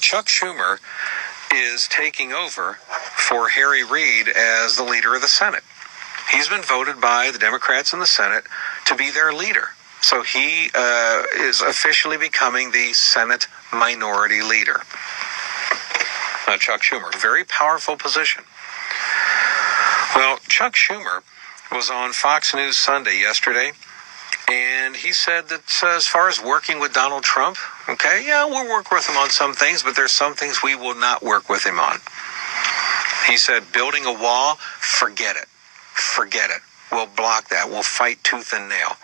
Chuck Schumer is taking over for Harry Reid as the leader of the Senate. He's been voted by the Democrats in the Senate to be their leader. So he is officially becoming the Senate minority leader. Chuck Schumer, very powerful position. Well, Chuck Schumer was on Fox News Sunday yesterday, and he said that as far as working with Donald Trump, okay, yeah, we'll work with him on some things, but there's some things we will not work with him on. He said, building a wall, forget it. Forget it. We'll block that. We'll fight tooth and nail.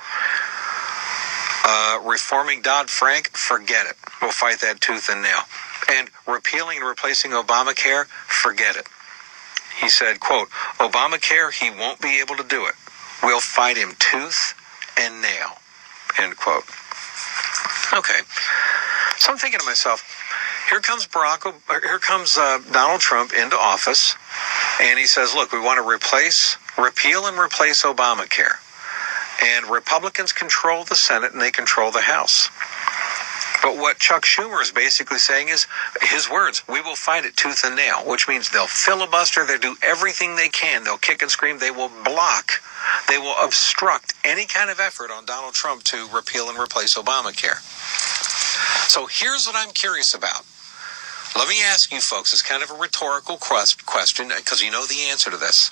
Reforming Dodd-Frank, forget it. We'll fight that tooth and nail. And repealing and replacing Obamacare, forget it. He said, quote, Obamacare, he won't be able to do it. We'll fight him tooth and nail, end quote. Okay, so I'm thinking to myself, here comes Donald Trump into office, and he says, look, we want to repeal and replace Obamacare. And Republicans control the Senate and they control the House. But what Chuck Schumer is basically saying is, his words, we will fight it tooth and nail, which means they'll filibuster, they'll do everything they can, they'll kick and scream, they will block, they will obstruct any kind of effort on Donald Trump to repeal and replace Obamacare. So here's what I'm curious about. Let me ask you folks, it's kind of a rhetorical question, because you know the answer to this.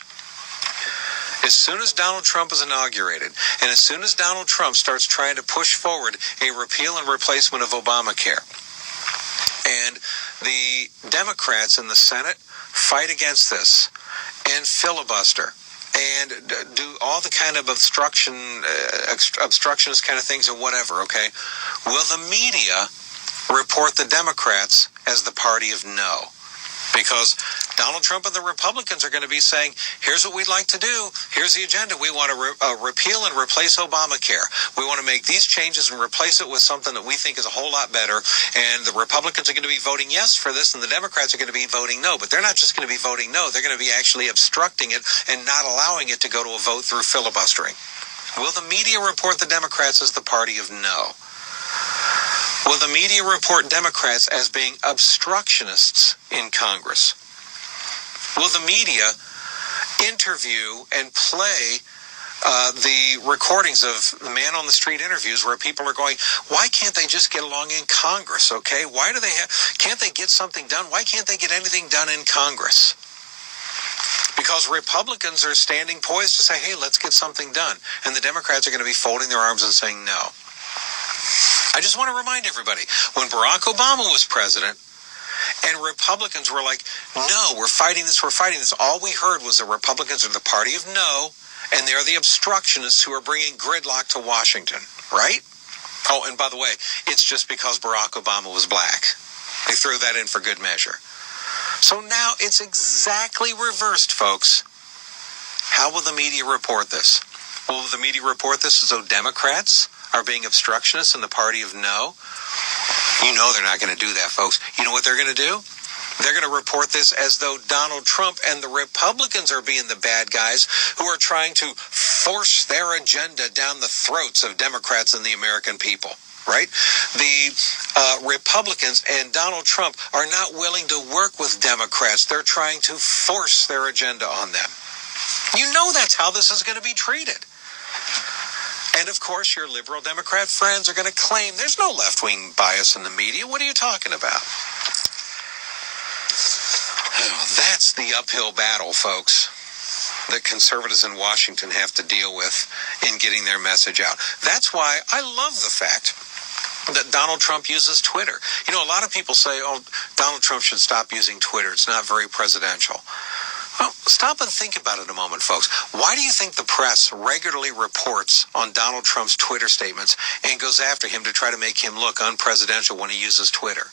As soon as Donald Trump is inaugurated, and as soon as Donald Trump starts trying to push forward a repeal and replacement of Obamacare, and the Democrats in the Senate fight against this and filibuster and do all the kind of obstructionist kind of things and whatever, okay, will the media report the Democrats as the party of no? Because Donald Trump and the Republicans are going to be saying, here's what we'd like to do. Here's the agenda. We want to repeal and replace Obamacare. We want to make these changes and replace it with something that we think is a whole lot better. And the Republicans are going to be voting yes for this, and the Democrats are going to be voting no. But they're not just going to be voting no. They're going to be actually obstructing it and not allowing it to go to a vote through filibustering. Will the media report the Democrats as the party of no? Will the media report Democrats as being obstructionists in Congress? Will the media interview and play the recordings of the man-on-the-street interviews where people are going, why can't they just get along in Congress, okay? Why do can't they get something done? Why can't they get anything done in Congress? Because Republicans are standing poised to say, hey, let's get something done. And the Democrats are going to be folding their arms and saying no. I just want to remind everybody, when Barack Obama was president and Republicans were like, no, we're fighting this, all we heard was the Republicans are the party of no, and they're the obstructionists who are bringing gridlock to Washington, right? Oh, and by the way, it's just because Barack Obama was black. They threw that in for good measure. So now it's exactly reversed, folks. How will the media report this? Will the media report this as though Democrats are being obstructionists in the party of no? You know they're not going to do that, folks. You know what they're going to do? They're going to report this as though Donald Trump and the Republicans are being the bad guys who are trying to force their agenda down the throats of Democrats and the American people, right? The Republicans and Donald Trump are not willing to work with Democrats. They're trying to force their agenda on them. You know that's how this is going to be treated. And, of course, your liberal Democrat friends are going to claim there's no left-wing bias in the media. What are you talking about? Oh, that's the uphill battle, folks, that conservatives in Washington have to deal with in getting their message out. That's why I love the fact that Donald Trump uses Twitter. You know, a lot of people say, oh, Donald Trump should stop using Twitter. It's not very presidential. Well, stop and think about it a moment, folks. Why do you think the press regularly reports on Donald Trump's Twitter statements and goes after him to try to make him look unpresidential when he uses Twitter?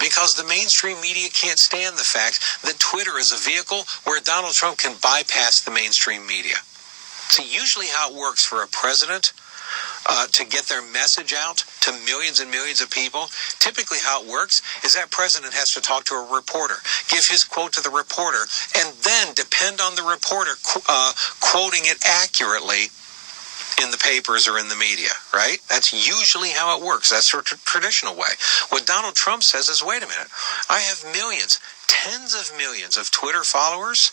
Because the mainstream media can't stand the fact that Twitter is a vehicle where Donald Trump can bypass the mainstream media. See, usually how it works for a president to get their message out to millions and millions of people, typically how it works is that president has to talk to a reporter, give his quote to the reporter, and then depend on the reporter quoting it accurately in the papers or in the media, right? That's usually how it works. That's the traditional way. What Donald Trump says is, wait a minute, I have millions, tens of millions of Twitter followers.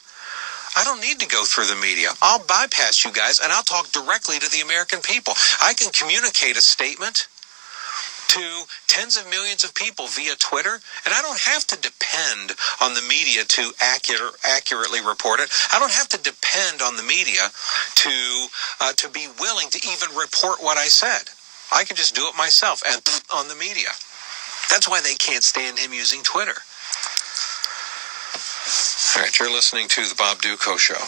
I don't need to go through the media. I'll bypass you guys, and I'll talk directly to the American people. I can communicate a statement to tens of millions of people via Twitter, and I don't have to depend on the media to accurately report it. I don't have to depend on the media to be willing to even report what I said. I can just do it myself and on the media. That's why they can't stand him using Twitter. All right, you're listening to The Bob Duco Show.